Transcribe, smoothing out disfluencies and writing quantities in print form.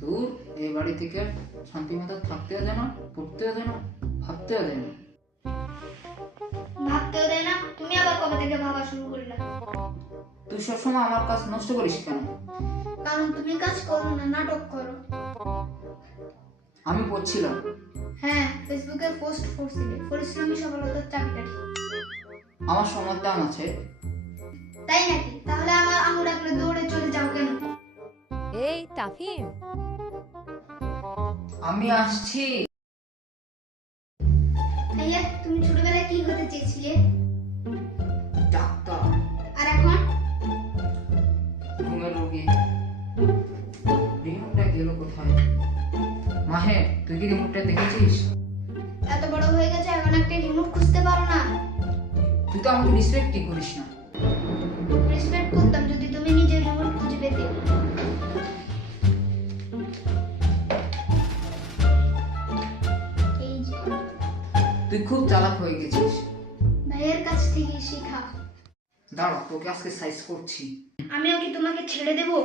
দূর, এই বাড়ি থেকে শান্তি মতো থাকতেও দেয় না, পড়তেও দেয় না, ভাবতেও দেয় না। ভাবতেও দেয় না? তুমি আবার কবে থেকে ভাবা শুরু করলে? তুই সবসময় আমার কাজ নষ্ট করিস কেন? কারণ তুমি কাজ করো না, নাটক করো। আমি পড়ছিলাম। হ্যাঁ, ফেসবুকে পোস্ট করছিলে পরিশ্রমী সফলতার চাবিকাঠি। আমার সময় দাম আছে। তাই নাকি? তাহলে আমার আম্মু ডাকলে দৌড়ে চলে যাও কেন? এই তাফিম, আমি আসছি। ভাইয়া, তুমি ছোটবেলায় কি হতে চেয়েছিলে? ডাক্তার। আর এখন? ঘুমের রোগী। রিমোটটা গেল কোথায়? মাহে, তুই কি রিমোটটা দেখেছিস? এত বড় হয়ে গেছে এখন একটা রিমোট খুঁজতে পারো না? তুই তো আমাকে রিসপেক্টই করিস না। রেসপেক্ট করতাম যদি তুমি নিজের রিমোট খুঁজে পেতে। এই যে, তুই খুব চালাক হয়ে গেছিস। ভাইয়ের কাছ থেকে শেখা। দাঁড়া, তোকে আজকে সাইজ করছি। আমিও কি তোমাকে ছেড়ে দেবো?